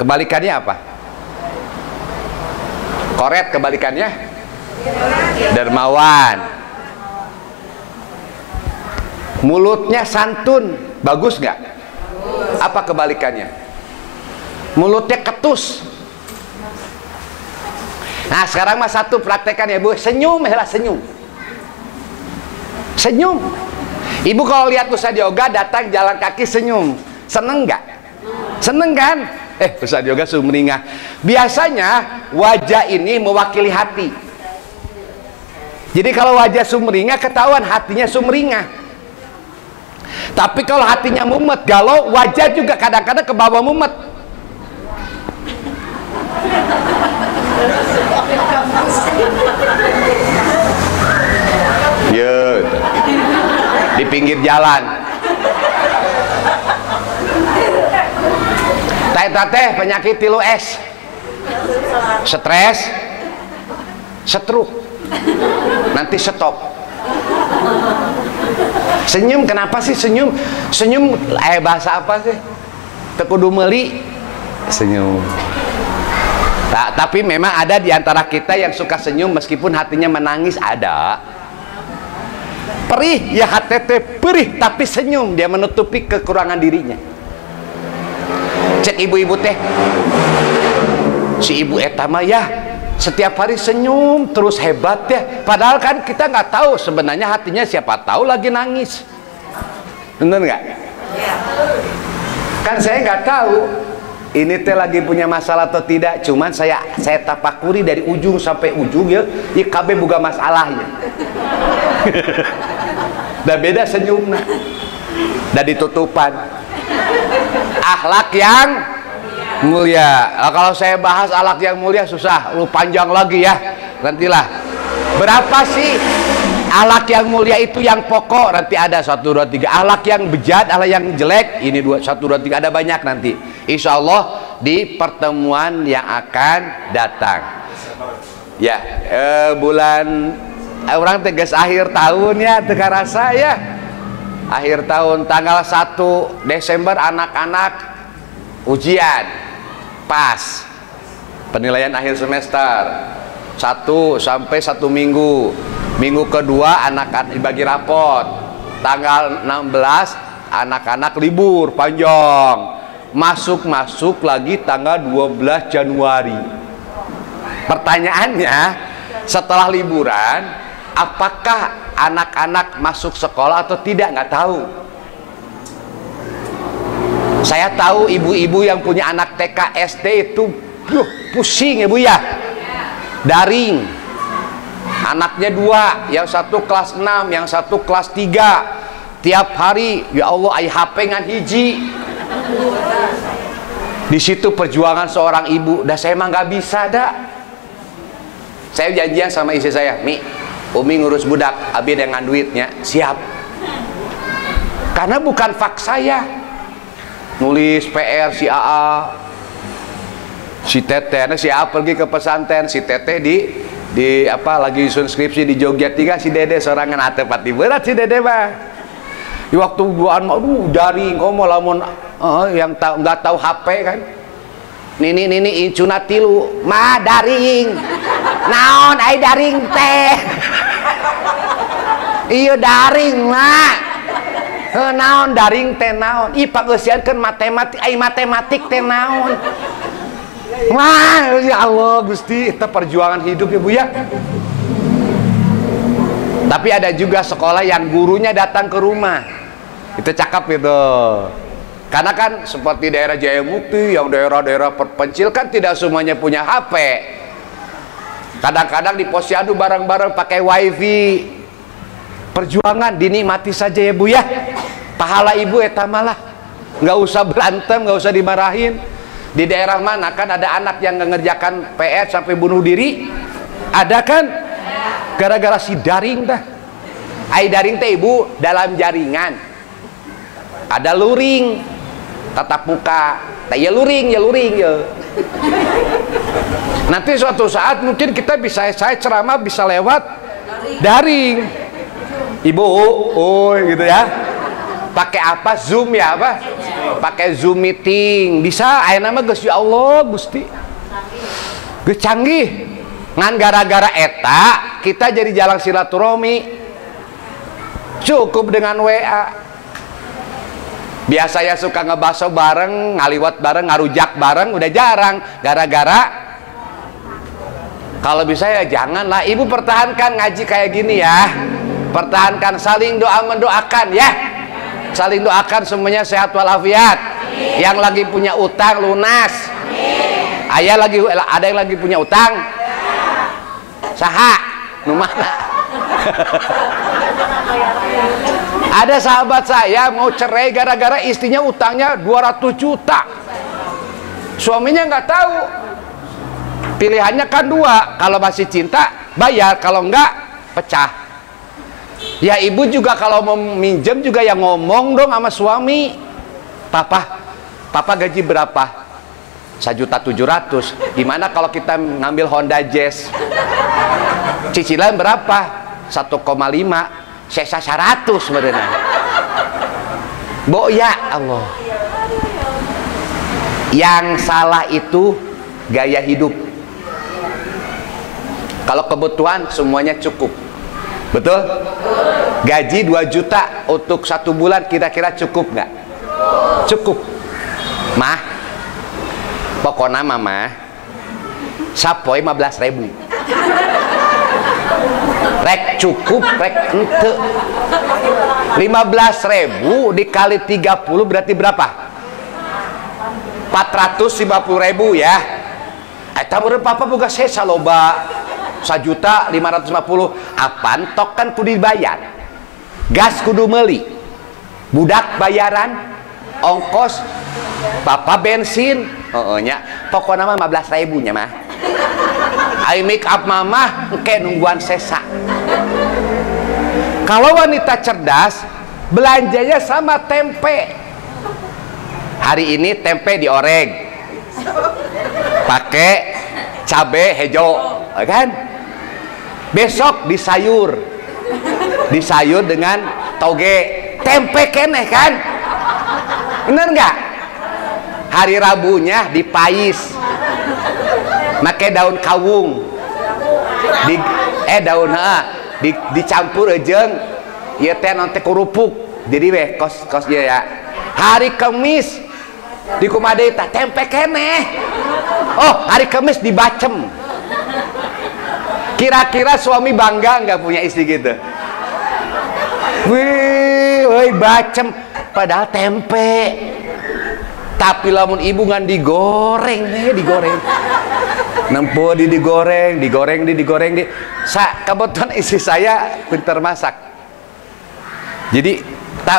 Kebalikannya apa? Koret kebalikannya dermawan. Mulutnya santun, bagus nggak? Apa kebalikannya? Mulutnya ketus. Nah sekarang mas satu praktekan ya bu, senyum ya senyum. Senyum. Ibu kalau lihat Ustaz Yoga datang jalan kaki senyum, seneng nggak? Seneng kan? Ustaz Yoga sumringah. Biasanya wajah ini mewakili hati. Jadi kalau wajah sumringah ketahuan hatinya sumringah. Tapi kalau hatinya mumet, galau, wajah juga kadang-kadang ke bawah mumet. Ya, di pinggir jalan. Teh penyakit tilu S. Stres, stroke. Nanti stop. Senyum, kenapa sih senyum? Senyum, bahasa apa sih? Tekudu meli, senyum. Tapi memang ada di antara kita yang suka senyum meskipun hatinya menangis, ada. Perih, ya HTT perih, tapi senyum, dia menutupi kekurangan dirinya. Cek ibu-ibu teh, si ibu etama ya setiap hari senyum terus hebat ya. Padahal kan kita nggak tahu sebenarnya hatinya, siapa tahu lagi nangis. Bener nggak? Kan saya nggak tahu ini teh lagi punya masalah atau tidak. Cuman saya tapakuri dari ujung sampai ujung ya, KB buka masalahnya. Dah beda senyumnya, dah ditutupan. Akhlak yang mulia. Kalau saya bahas akhlak yang mulia susah, lu panjang lagi ya. Nantilah. Berapa sih akhlak yang mulia itu yang pokok? Nanti ada 1, 2, 3. Akhlak yang bejat, akhlak yang jelek, ini 1, 2, 3 ada banyak nanti. Insya Allah di pertemuan yang akan datang. Ya, bulan orang tegas akhir tahun ya, teka rasa ya. Akhir tahun tanggal 1 Desember anak-anak ujian pas penilaian akhir semester 1 sampai 1 minggu. Minggu kedua anak-anak dibagi rapot. Tanggal 16 anak-anak libur panjang. Masuk lagi tanggal 12 Januari. Pertanyaannya, setelah liburan apakah anak-anak masuk sekolah atau tidak? Nggak tahu. Saya tahu ibu-ibu yang punya anak TK SD itu pusing ya bu ya. Daring. Anaknya 2, yang satu kelas 6, yang satu kelas 3. Tiap hari ya Allah ai HP ngan hiji. Di situ perjuangan seorang ibu. Dah saya mah nggak bisa dah. Saya janjian sama istri saya, Mi, Umi ngurus budak, Abi dengan duitnya, siap. Karena bukan fak saya. Nulis PR si AA, si Teteh, si AA pergi ke pesantren, si Teteh di apa lagi skripsi di Jogja, tiga si Dede sorangan atepati berat si Dede mah. Di waktu duaan aduh daring komo lamun yang nggak tahu HP kan. Nini incuna tilu mah daring. Naon ai daring teh. Iya daring mah. Naon daring teh naon? Ih pageusiankeun matematik ai matematik teh naon? Wah, ya Allah Gusti, itu perjuangan hidup ya Bu ya. Tapi ada juga sekolah yang gurunya datang ke rumah. Itu cakep gitu. Karena kan seperti daerah Jayamukti, yang daerah-daerah terpencil kan tidak semuanya punya HP. Kadang-kadang di posyandu bareng-bareng pakai wifi. Perjuangan dinikmati saja ya Bu ya. Pahala ibu eta malah. Nggak usah berantem, nggak usah dimarahin. Di daerah mana kan ada anak yang ngerjakan PR sampai bunuh diri? Ada kan? Gara-gara si daring dah. Ai daring teh ibu dalam jaringan. Ada luring, tatap muka. Tah ya luring ya. Nanti suatu saat mungkin kita bisa, saya ceramah bisa lewat daring. Ibu, gitu ya. Pakai apa? Zoom ya apa? Pakai Zoom meeting. Bisa, ayeuna mah geus ya Allah Gusti. Geus canggih. Ngan gara-gara eta kita jadi jalan silaturahmi. Cukup dengan WA. Biasanya suka ngebaso bareng, ngaliwat bareng, ngarujak bareng, udah jarang. Gara-gara kalau bisa ya janganlah. Ibu pertahankan ngaji kayak gini ya. Pertahankan, saling doa mendoakan ya. Saling doakan semuanya sehat walafiat. Yang lagi punya utang lunas. Ada yang lagi punya utang. Saha? Nu mana? Ada sahabat saya mau cerai gara-gara istrinya utangnya 200 juta. Suaminya nggak tahu. Pilihannya kan dua. Kalau masih cinta bayar, kalau enggak pecah. Ya ibu juga kalau mau minjem juga ya ngomong dong sama suami. Papa gaji berapa? 1.700.000. Gimana kalau kita ngambil Honda Jazz? Cicilan berapa? 1,5. Sesa 100 sebenarnya. Bo ya Allah. Yang salah itu gaya hidup. Kalau kebutuhan semuanya cukup. Betul? Gaji 2 juta untuk 1 bulan kira-kira cukup nggak? Cukup. Mah, pokoknya mama sapoy 15.000. Rek cukup, rek ente. 15.000 dikali 30 berarti berapa? 450.000 ya. Eta meureun papa boga sesa loba. 1.550.000. Apaan tok kan kudu dibayar. Gas kudu meuli. Budak bayaran, ongkos, papa bensin. Nya, pokoknya mah 15.000 nya mah. Ai make up mama engke nungguan sesa. Kalau wanita cerdas, belanjanya sama tempe. Hari ini tempe dioreng. Pakai cabe hejo, kan? Besok disayur dengan toge, tempe keneh kan? Bener nggak? Hari Rabunya dipais, make daun kawung, dicampur ejeng, ya teh nanti kerupuk, jadi weh kos ya. Hari Kamis di kumadeta tempe keneh. Oh hari Kamis dibacem. Kira-kira suami bangga nggak punya istri gitu? Wih, bacem, padahal tempe. Tapi lamun ibu ngan digoreng nih, digoreng. Nempuh digoreng. Kebetulan istri saya pintar masak. Jadi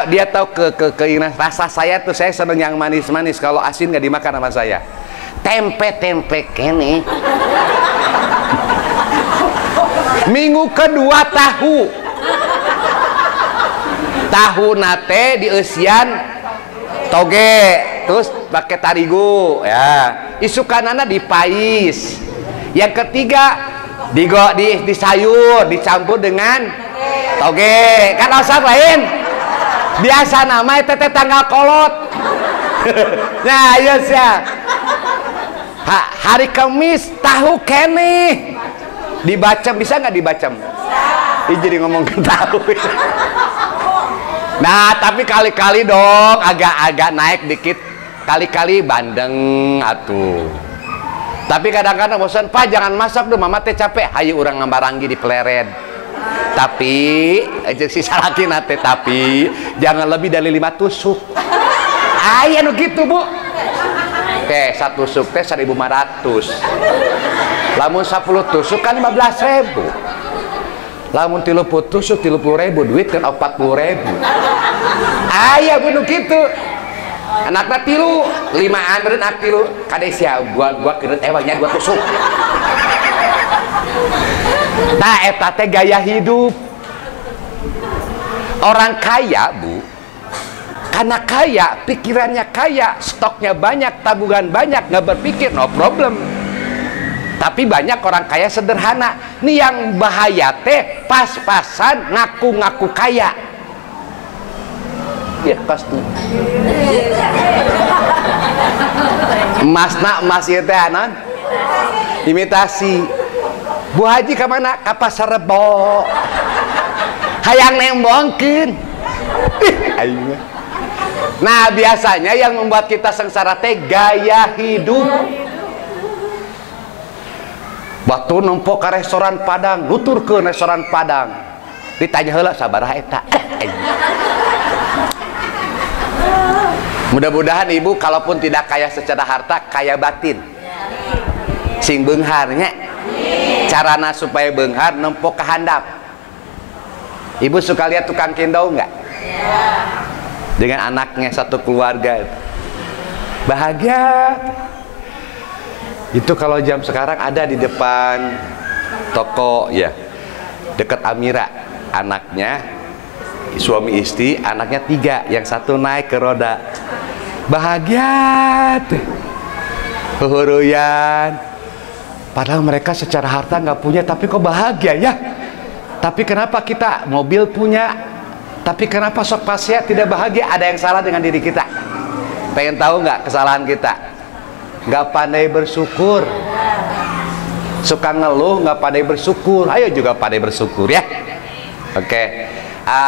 dia tahu keinginan rasa saya tuh, saya seneng yang manis-manis. Kalau asin nggak dimakan sama saya. Tempe kene. Minggu kedua tahu nate dieusian toge terus pakai tarigu ya, isukanana dipais. Yang ketiga di sayur dicampur dengan toge, kan osar lain biasa nama tete tanggal kolot. Nah iya sih, hari Kamis tahu kene dibacem, bisa nggak dibacem? Jadi ngomong ke tahu. Nah tapi kali-kali dong agak-agak naik dikit, kali-kali bandeng atuh. Tapi kadang-kadang bosan, Pak jangan masak dong, mama teh capek. Hayu orang ngambaranggi di peleret. Tapi sisa lagi nate, tapi jangan lebih dari 5 tusuk. Aya nu gitu Bu. Teh 1 tusuk teh 1.500. Lamun 10 tusuk kan 15.000. Lamun 30 tusuk 30.000, duit kan 40.000. Aya Bu nu gitu. Anaknya tilu, 5an beren ak tilu. Kade sia gua keureut ewangnya 2 tusuk. Nah eta teh gaya hidup orang kaya Bu. Karena kaya, pikirannya kaya, stoknya banyak, tabungan banyak, nggak berpikir, no problem. Tapi banyak orang kaya sederhana. Nih yang bahaya teh pas-pasan ngaku-ngaku kaya. Ya pasti. Emas ieu teh anon imitasi. Bu Haji ka mana? Ka Pasar Rebo. Hayang nembongkeun. Aing. Nah, biasanya yang membuat kita sengsara teh gaya hidup. Batu numpuk ke restoran Padang, nutur ke restoran Padang. Ditanya heula sabaraha eta. Mudah-mudahan ibu kalaupun tidak kaya secara harta, kaya batin. Sing beungharnya. Carana supaya beunghar nempok ke handap. Ibu suka lihat tukang kendo enggak? Dengan anaknya satu keluarga. Bahagia. Itu kalau jam sekarang ada di depan toko ya. Dekat Amira, anaknya suami istri, anaknya 3, yang 1 naik ke roda. Bahagia tuh. Huhuruyan. Padahal mereka secara harta nggak punya, tapi kok bahagia ya. Tapi kenapa kita mobil punya, tapi kenapa sok pasnya tidak bahagia? Ada yang salah dengan diri kita. Pengen tahu nggak kesalahan kita? Nggak pandai bersyukur. Suka ngeluh, nggak pandai bersyukur. Ayo juga pandai bersyukur ya. Oke.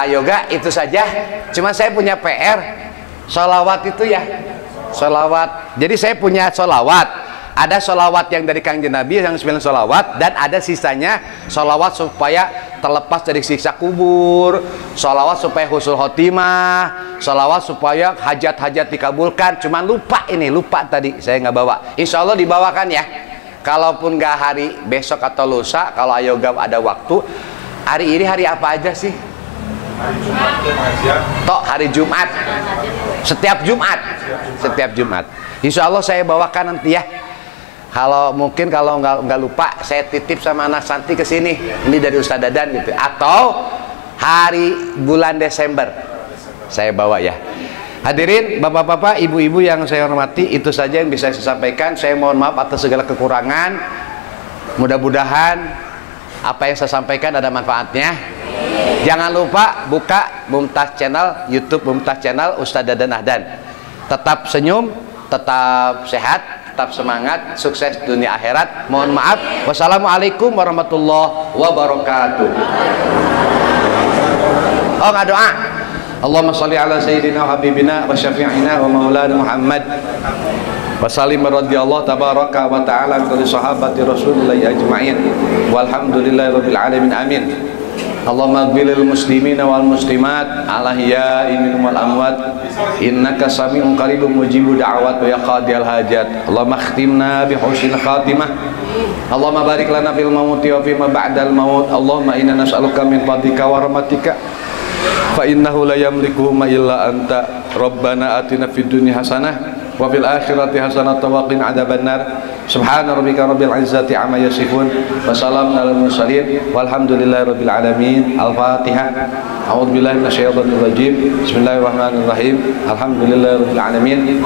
Yoga itu saja. Cuma saya punya PR. Sholawat itu ya. Sholawat. Jadi saya punya sholawat. Ada sholawat yang dari Kangjeng Nabi yang 9 sholawat, dan ada sisanya sholawat supaya terlepas dari siksa kubur, sholawat supaya husnul khotimah, sholawat supaya hajat-hajat dikabulkan. Cuman lupa tadi saya nggak bawa. Insya Allah dibawakan ya. Kalaupun nggak hari besok atau lusa, kalau Ayoga ada waktu. Hari ini hari apa aja sih? Hari Jumat, Tok, hari Jumat. Setiap Jumat. Insya Allah saya bawakan nanti ya. Kalau mungkin kalau nggak lupa, saya titip sama anak Santi ke sini. Ini dari Ustaz Dadan gitu. Atau hari bulan Desember saya bawa ya. Hadirin bapak-bapak, ibu-ibu yang saya hormati, itu saja yang bisa saya sampaikan. Saya mohon maaf atas segala kekurangan. Mudah-mudahan apa yang saya sampaikan ada manfaatnya. Jangan lupa buka Mumtaz Channel, YouTube Mumtaz Channel Ustaz Dadan Ahdan. Tetap senyum, tetap sehat, tetap semangat, sukses dunia akhirat. Mohon maaf. Wassalamualaikum warahmatullahi wabarakatuh. Oh, nggak doa. Allahumma sholli ala sayyidina wa habibina wa syafi'ina wa maulana Muhammad wa sallim radhiyallahu tabaraka wa ta'ala an sahabati Rasulillah ajma'in walhamdulillahi rabbil alamin. Amin. Allahumma ighfir lil muslimina wal muslimat al ahya'i minhum wal amwat innaka sami'un qaribun mujibud da'wat wa ya qadiyal hajat. Allahumma khtimna bi husnil khatimah. Allahumma barik lana fil mauti wa fi ma ba'dal maut. Allahumma inna nas'aluka min fadlika wa rahmatika fa innahu la yamliku ma illa anta. Rabbana atina fid dunya hasanah wa fil akhirati hasanah wa qina adzabannar. Subhana rabbika rabbil izzati amma yasifun wa salamun alal mursalin walhamdulillahi rabbil alamin. Al-Fatihah. A'udzubillahi minasyaitonir rajim. Bismillahirrahmanirrahim. Alhamdulillahi rabbil alamin.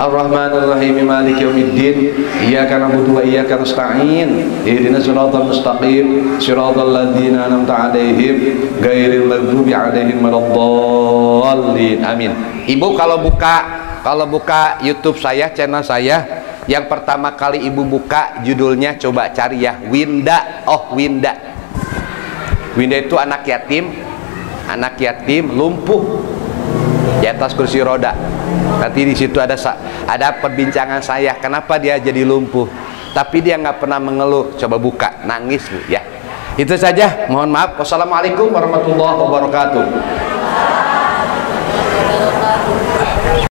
Ar-Rahmanir Rahim Maliki Yaumiddin. Iyyaka na'budu wa iyyaka nasta'in. Ihdinas siratal mustaqim. Siratal ladzina an'amta 'alaihim ghairil maghdubi 'alaihim waladdallin. Amin. Ibu kalau buka YouTube saya, channel saya, yang pertama kali ibu buka judulnya coba cari ya, Winda. Oh, Winda. Winda itu anak yatim lumpuh di atas kursi roda. Nanti di situ ada perbincangan saya, kenapa dia jadi lumpuh, tapi dia nggak pernah mengeluh. Coba buka, nangis Bu ya. Itu saja, mohon maaf. Wassalamualaikum warahmatullahi wabarakatuh.